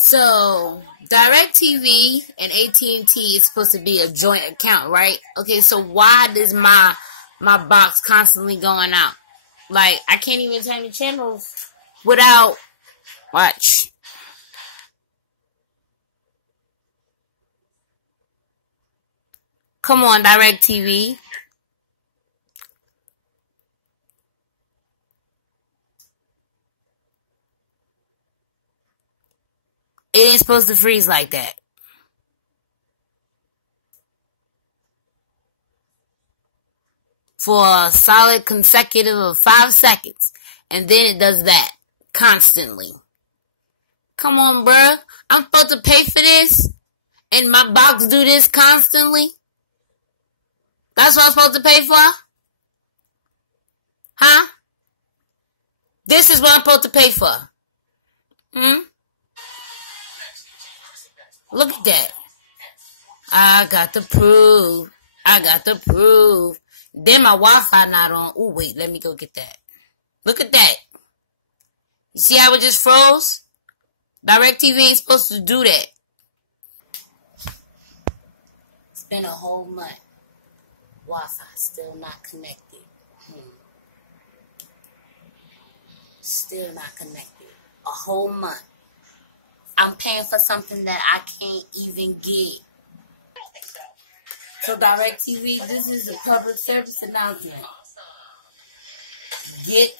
So, DirecTV and AT&T is supposed to be a joint account, right? Okay, so why does my box constantly going out? Like, I can't even turn the channels without... Watch. Come on, DirecTV. It ain't supposed to freeze like that. For a solid consecutive of 5 seconds. And then it does that. Constantly. Come on, bruh. I'm supposed to pay for this? And my box do this constantly? That's what I'm supposed to pay for? Huh? This is what I'm supposed to pay for. Look at that. I got to prove. Then my Wi-Fi not on. Ooh, wait, let me go get that. Look at that. You see how it just froze? DirecTV ain't supposed to do that. It's been a whole month. Wi-Fi still not connected. Still not connected. A whole month. I'm paying for something that I can't even get. So DirecTV, this is a public service announcement. Get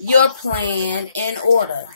your plan in order.